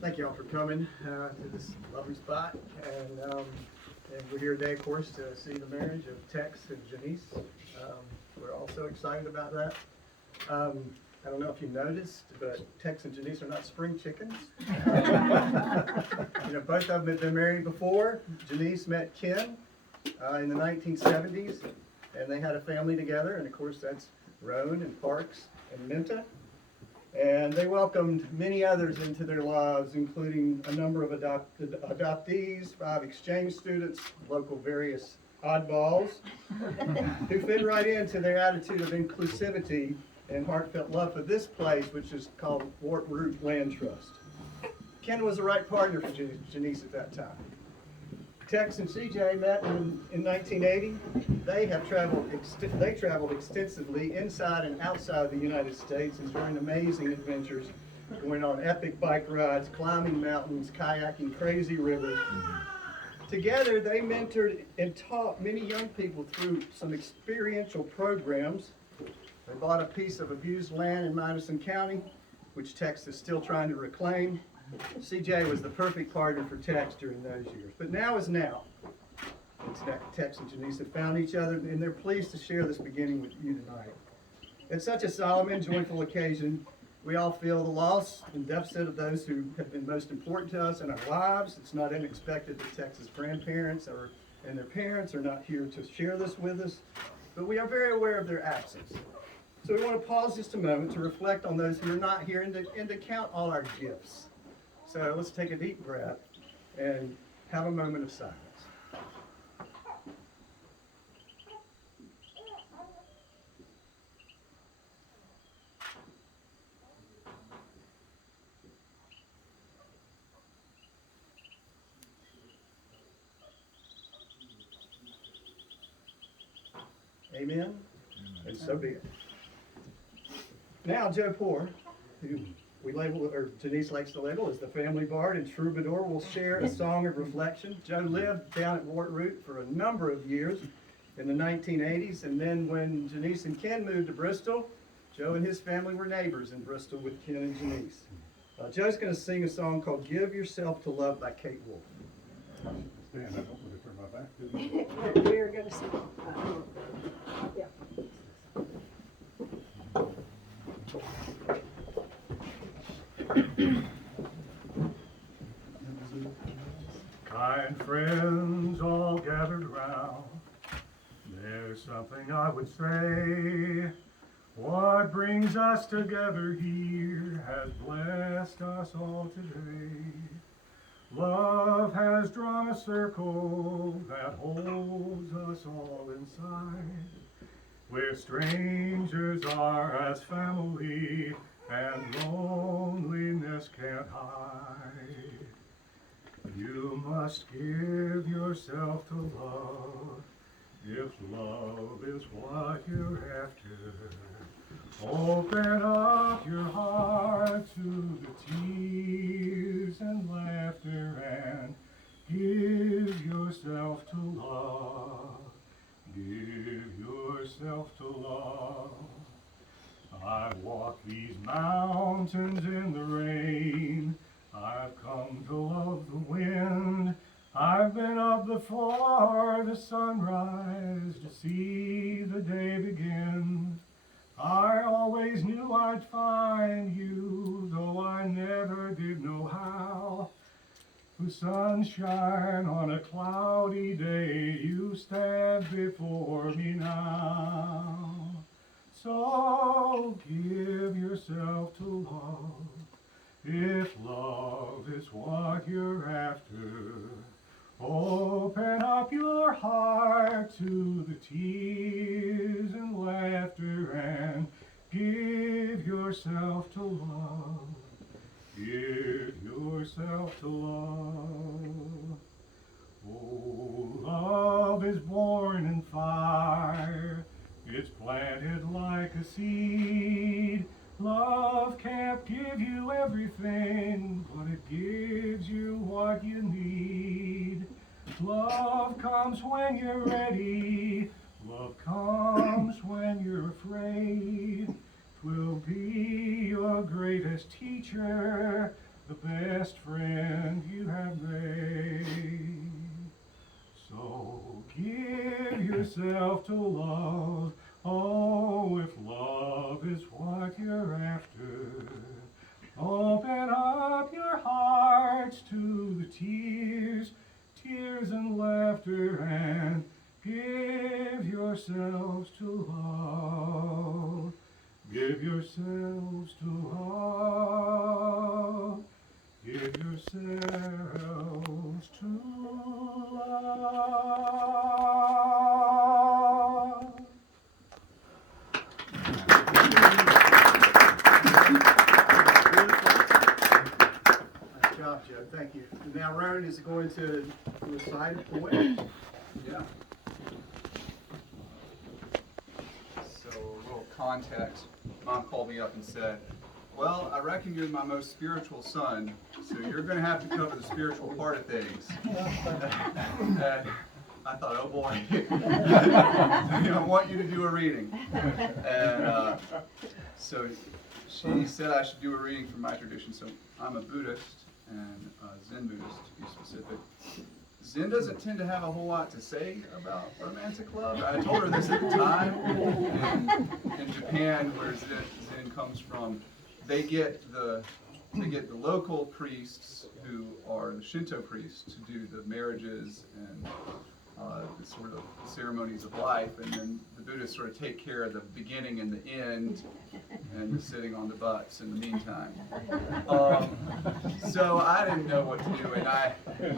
Thank you all for coming to this lovely spot, and we're here today, of course, to see the marriage of Tex and Janese. We're all so excited about that. I don't know if you noticed, but Tex and Janese are not spring chickens. Both of them have been married before. Janese met Ken in the 1970s, and they had a family together, and of course that's Roan and Parks and Minta. And they welcomed many others into their lives, including a number of adoptees, 5 exchange students, local various oddballs, who fit right into their attitude of inclusivity and heartfelt love for this place, which is called Wart Root Land Trust. Ken was the right partner for Janese at that time. Tex and CJ met in 1980. They traveled extensively inside and outside the United States, enjoying amazing adventures, going on epic bike rides, climbing mountains, kayaking crazy rivers. Together, they mentored and taught many young people through some experiential programs. They bought a piece of abused land in Madison County, which Tex is still trying to reclaim. CJ was the perfect partner for Tex during those years. But now is now. Tex and Janese have found each other, and they're pleased to share this beginning with you tonight. It's such a solemn and joyful occasion. We all feel the loss and deficit of those who have been most important to us in our lives. It's not unexpected that Tex's grandparents and their parents are not here to share this with us, but we are very aware of their absence. So we want to pause just a moment to reflect on those who are not here and to count all our gifts. So let's take a deep breath and have a moment of silence. Amen? And so be it. Now, Joe Poor, who we label, or Janese likes to label, as the family bard and troubadour, will share a song of reflection. Joe lived down at Wart Root for a number of years in the 1980s, and then when Janese and Ken moved to Bristol, Joe and his family were neighbors in Bristol with Ken and Janese. Joe's going to sing a song called Give Yourself to Love by Kate Wolf. Stand, I don't want to turn my back to you. We're going to sing. Yeah. Kind friends all gathered around, there's something I would say. What brings us together here has blessed us all today. Love has drawn a circle that holds us all inside, where strangers are as family and loneliness can't hide. You must give yourself to love, if love is what you're after. Open up your heart to the tears and laughter and give yourself to love. Give yourself to love. I've walked these mountains in the rain. I've come to love the wind. I've been up before the sunrise to see the day begin. I always knew I'd find you, though I never did know how. With sunshine on a cloudy day, you stand before me now. So give yourself to love, If love is what you're after, open up your heart to the tears and laughter and give yourself to love. Give yourself to love. Oh, love is born in fire. It's planted like a seed. Love can't give you everything, but it gives you what you need. Love comes when you're ready. Love comes when you're afraid. 'Twill be your greatest teacher, the best friend you have made. So give yourself to love. Oh, if love is what you're after, open up your hearts to the tears and laughter, and give yourselves to love. Give yourselves to love. Give yourselves to love. Nice job, Joe. Thank you. Now, Rowan is going to recite a poem. Yeah. So, a little context. Mom called me up and said, well, I reckon you're my most spiritual son, so you're going to have to cover the spiritual part of things. And I thought, oh boy, I want you to do a reading. And so she said I should do a reading from my tradition. So I'm a Buddhist, and Zen Buddhist to be specific. Zen doesn't tend to have a whole lot to say about romantic love. I told her this at the time. In Japan, where Zen comes from, they get the local priests who are the Shinto priests to do the marriages and the sort of ceremonies of life, and then the Buddhists sort of take care of the beginning and the end, and the sitting on the butts in the meantime. So I didn't know what to do, and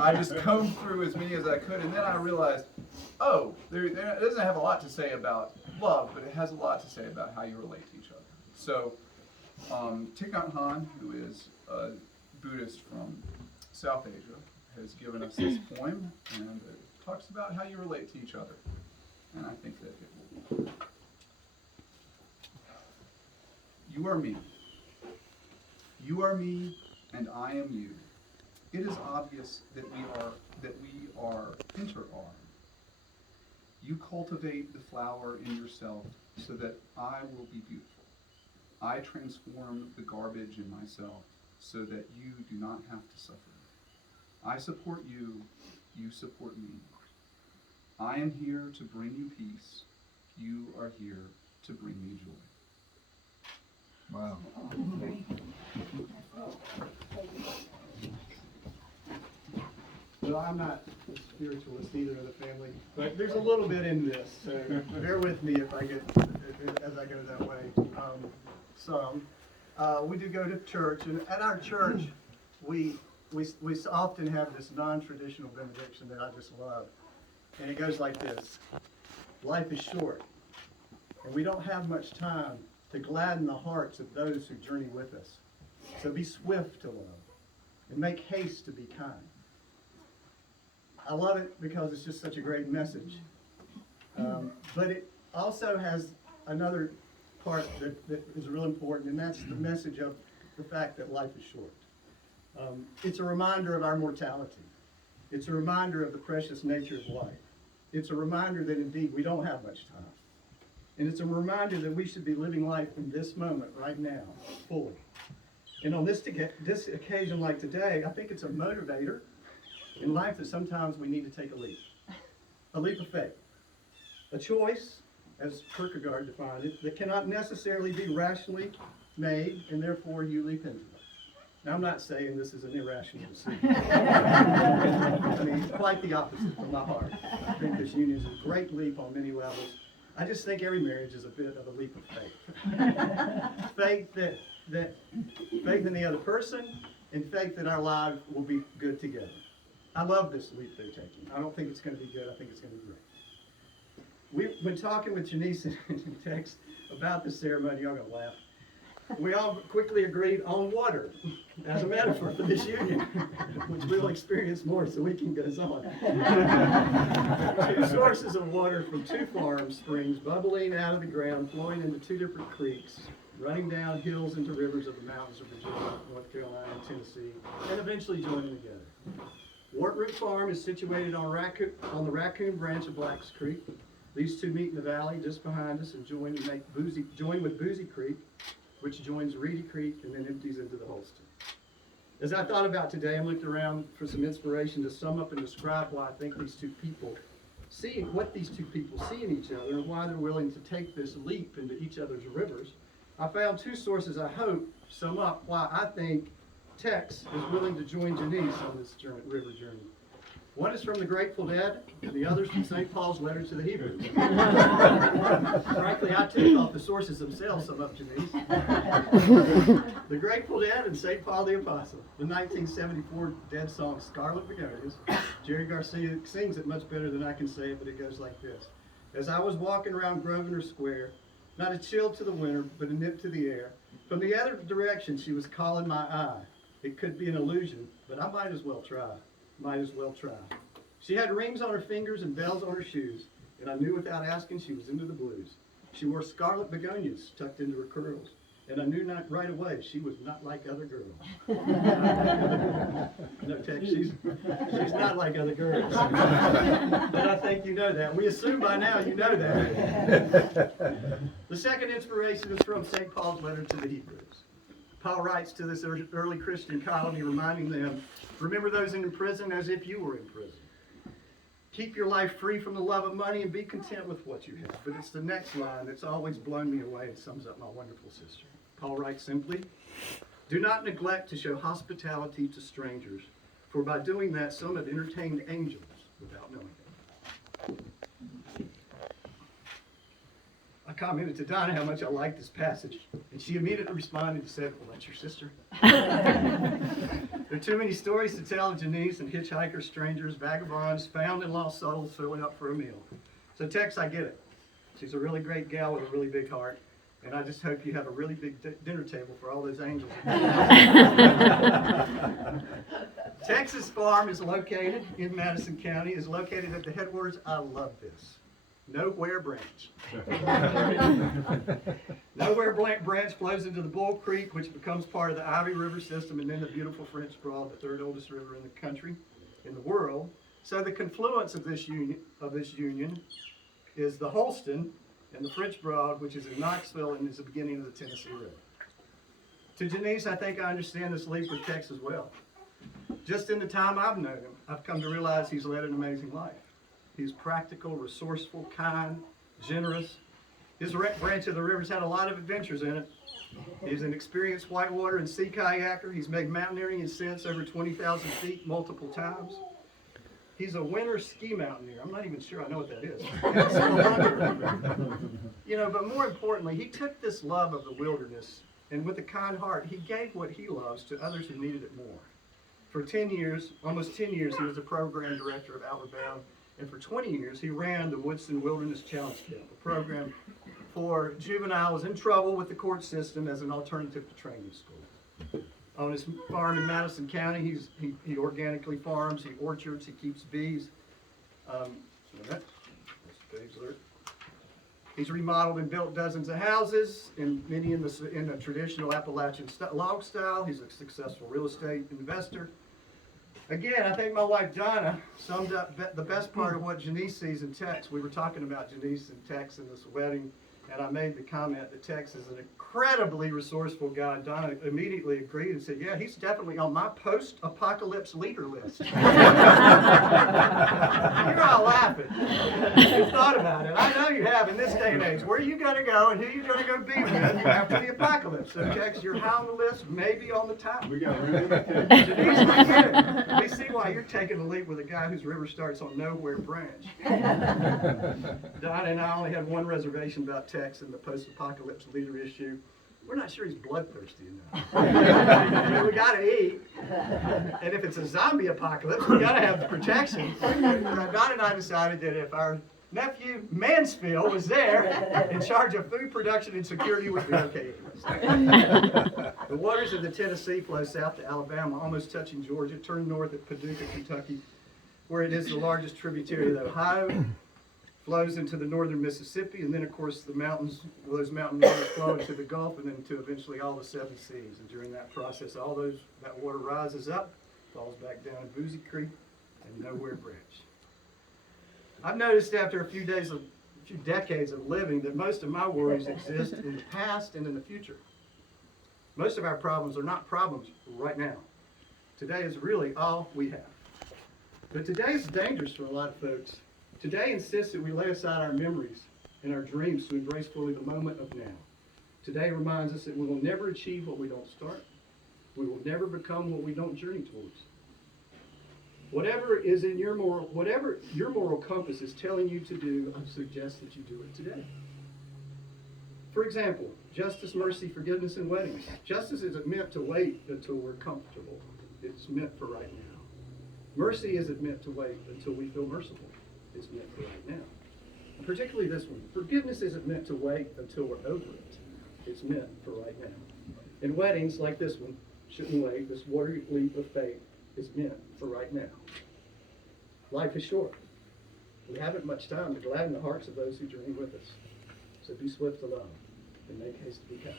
I just combed through as many as I could, and then I realized, oh, it doesn't have a lot to say about love, but it has a lot to say about how you relate to each other. So Thich Nhat Hanh, who is a Buddhist from South Asia, has given us this poem, and it talks about how you relate to each other. And I think that it will. You are me. You are me, and I am you. It is obvious that we are inter-armed. You cultivate the flower in yourself so that I will be beautiful. I transform the garbage in myself so that you do not have to suffer. I support you, you support me. I am here to bring you peace. You are here to bring me joy. Wow. Well, I'm not a spiritualist either of the family, but there's a little bit in this, so bear with me if I get as I go that way. We do go to church, and at our church, we often have this non-traditional benediction that I just love, and it goes like this: life is short, and we don't have much time to gladden the hearts of those who journey with us. So be swift to love, and make haste to be kind. I love it because it's just such a great message. But it also has another part that is real important, and that's the message of the fact that life is short. It's a reminder of our mortality. It's a reminder of the precious nature of life. It's a reminder that indeed we don't have much time. And it's a reminder that we should be living life in this moment, right now, fully. And on this occasion like today, I think it's a motivator in life that sometimes we need to take a leap of faith. A choice, as Kierkegaard defined it, that cannot necessarily be rationally made, and therefore you leap into it. Now, I'm not saying this is an irrational decision. I mean, it's quite the opposite from my heart. I think this union is a great leap on many levels. I just think every marriage is a bit of a leap of faith. Faith that that faith in the other person, and faith that our lives will be good together. I love this leap they're taking. I don't think it's going to be good. I think it's going to be great. We've been talking with Janese in text about this ceremony. Y'all gonna laugh. We all quickly agreed on water as a metaphor for this union, which we'll experience more as the weekend goes on. 2 sources of water from 2 farm springs bubbling out of the ground, flowing into 2 different creeks, running down hills into rivers of the mountains of Virginia, North Carolina, and Tennessee, and eventually joining together. Wartroot Farm is situated on the Raccoon branch of Blacks Creek. These 2 meet in the valley just behind us and join with Boozy Creek, which joins Reedy Creek and then empties into the Holston. As I thought about today and looked around for some inspiration to sum up and describe why I think what these two people see in each other and why they're willing to take this leap into each other's rivers, I found 2 sources I hope sum up why I think Tex is willing to join Janese on this river journey. One is from the Grateful Dead, and the other is from St. Paul's letter to the Hebrews. Frankly, I too thought the sources themselves sum up Janese. The Grateful Dead and St. Paul the Apostle. The 1974 Dead song Scarlet Begonias. Jerry Garcia sings it much better than I can say it, but it goes like this. As I was walking around Grosvenor Square, not a chill to the winter, but a nip to the air, from the other direction she was calling my eye. It could be an illusion, but I might as well try. She had rings on her fingers and bells on her shoes, and I knew without asking she was into the blues. She wore scarlet begonias tucked into her curls, and I knew right away she was not like other girls. No, Tex, she's not like other girls. But I think you know that. We assume by now you know that. The second inspiration is from St. Paul's letter to the Hebrews. Paul writes to this early Christian colony, reminding them, remember those in prison as if you were in prison. Keep your life free from the love of money and be content with what you have. But it's the next line that's always blown me away and sums up my wonderful sister. Paul writes simply, do not neglect to show hospitality to strangers, for by doing that some have entertained angels without knowing it. I commented to Donna how much I liked this passage, and she immediately responded and said, well, that's your sister. There are too many stories to tell of Janese and hitchhikers, strangers, vagabonds, found and lost souls filling up for a meal. So Tex, I get it. She's a really great gal with a really big heart, and I just hope you have a really big dinner table for all those angels. Texas Farm is located in Madison County, is located at the headwaters. I love this. Nowhere Branch. Nowhere Branch flows into the Bull Creek, which becomes part of the Ivy River system, and then the beautiful French Broad, the 3rd oldest river in the country, in the world. So the confluence of this union is the Holston and the French Broad, which is in Knoxville and is the beginning of the Tennessee River. To Janese, I think I understand this leap with Tex as well. Just in the time I've known him, I've come to realize he's led an amazing life. He's practical, resourceful, kind, generous. His branch of the river's had a lot of adventures in it. He's an experienced whitewater and sea kayaker. He's made mountaineering ascents over 20,000 feet multiple times. He's a winter ski mountaineer. I'm not even sure I know what that is. But more importantly, he took this love of the wilderness, and with a kind heart, he gave what he loves to others who needed it more. For 10 years, almost 10 years, he was the program director of Outward Bound. And for 20 years, he ran the Woodson Wilderness Challenge Camp, a program for juveniles in trouble with the court system as an alternative to training school. On his farm in Madison County, he organically farms, he orchards, he keeps bees. He's remodeled and built dozens of houses, and many in the traditional Appalachian log style. He's a successful real estate investor. Again, I think my wife Donna summed up the best part of what Janese sees in Tex. We were talking about Janese and Tex in this wedding, and I made the comment that Tex is an incredibly resourceful guy. Donna immediately agreed and said, yeah, he's definitely on my post-apocalypse leader list. You're all laughing. You've thought about it. I know you have in this day and age. Where are you going to go and who are you going to go be with after the apocalypse? So Tex, you're high on the list, maybe on the top. We got room. Janese, I get it. We see why you're taking the leap with a guy whose river starts on Nowhere Branch. Donna and I only had one reservation about Tex and the post-apocalypse leader issue. we're not sure he's bloodthirsty enough. I mean, we gotta eat. And if it's a zombie apocalypse, we gotta have the protection. Don and I decided that if our nephew Mansfield was there in charge of food production and security, would be okay with us. The waters of the Tennessee flow south to Alabama, almost touching Georgia, turn north at Paducah, Kentucky, where it is the largest tributary of the Ohio, flows into the northern Mississippi, and then of course the mountains, those mountain waters flow into the Gulf and then to eventually all the 7 seas. And during that process, that water rises up, falls back down in Boozy Creek, and Nowhere Bridge. I've noticed after a few decades of living that most of my worries exist in the past and in the future. Most of our problems are not problems right now. Today is really all we have. But today is dangerous for a lot of folks. Today insists that we lay aside our memories and our dreams to embrace fully the moment of now. Today reminds us that we will never achieve what we don't start. We will never become what we don't journey towards. Whatever your moral compass is telling you to do, I suggest that you do it today. For example, justice, mercy, forgiveness, and weddings. Justice isn't meant to wait until we're comfortable. It's meant for right now. Mercy isn't meant to wait until we feel merciful. It's meant for right now. And particularly this one. Forgiveness isn't meant to wait until we're over it. It's meant for right now. And weddings like this one shouldn't wait. This watery leap of faith is meant for right now. Life is short. We haven't much time to gladden the hearts of those who journey with us. So be swift to love and make haste to be kind.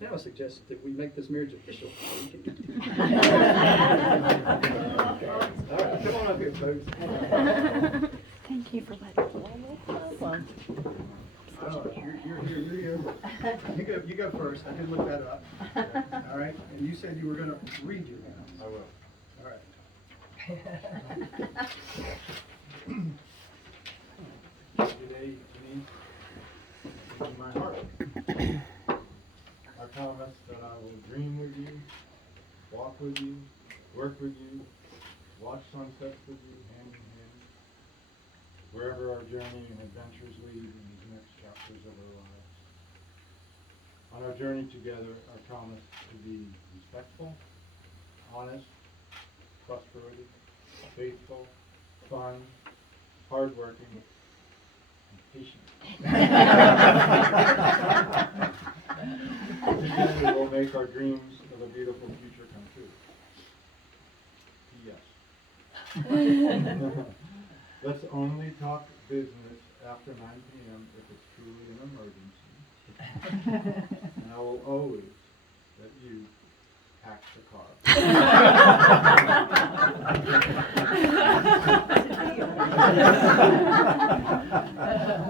Now I suggest that we make this marriage official. All right, come on up here, folks. Thank you for letting me. You're here. You go first. I did look that up. All right, and you said you were going to read your vows. I will. All right. Today, Janese, in my heart, I promise that I will dream with you, walk with you, work with you, watch sunsets with you, hand in hand, wherever our journey and adventures lead in these next chapters of our lives. On our journey together, I promise to be respectful, honest, trustworthy, faithful, fun, hardworking, and patient. Together we'll make our dreams of a beautiful future come true. P.S. Let's only talk business after 9 p.m. if it's truly an emergency. And I will always let you pack the car.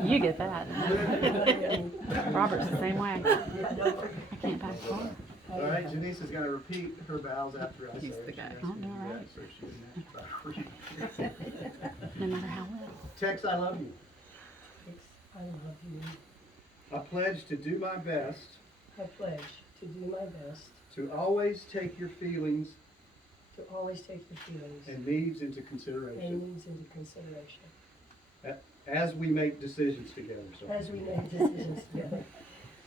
You get that. Robert's the same way. I can't pass the car. All right, Janese is going to repeat her vows after I say it. the guy. She has Oh, to do all that, right. so she didn't have to read. No matter how well. Tex, I love you. I love you. I pledge to do my best I pledge to do my best to always take your feelings to always take your feelings and needs into and consideration needs into consideration as we make decisions together. as we make decisions together.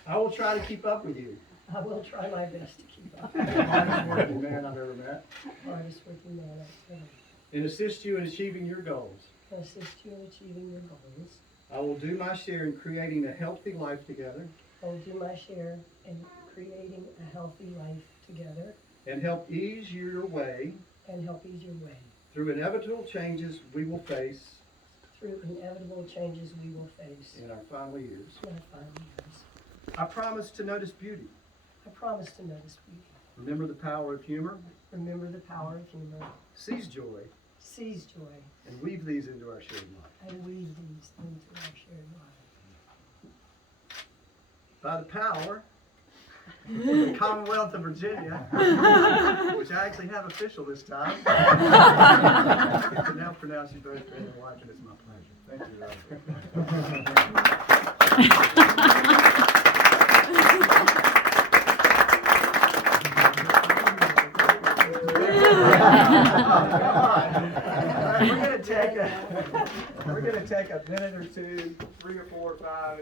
I will try to keep up with you. I will try my best to keep up. The hardest working man I've ever met. Hardest working man I've ever. And assist you in achieving your goals. And assist you in achieving your goals. I will do my share in creating a healthy life together I will do my share in creating a healthy life together and help ease your way and help ease your way through inevitable changes we will face through inevitable changes we will face in our final years. in our final years. I promise to notice beauty, I promise to notice beauty. remember the power of humor, Remember the power of humor. seize joy, Seize joy and weave these into our shared life. and weave these into our shared life. By the power of the Commonwealth of Virginia, which I actually have official this time, I get to now pronounce you both man and wife, and it's my pleasure. Thank you, We're gonna take a minute or two, 3 or 4 or 5.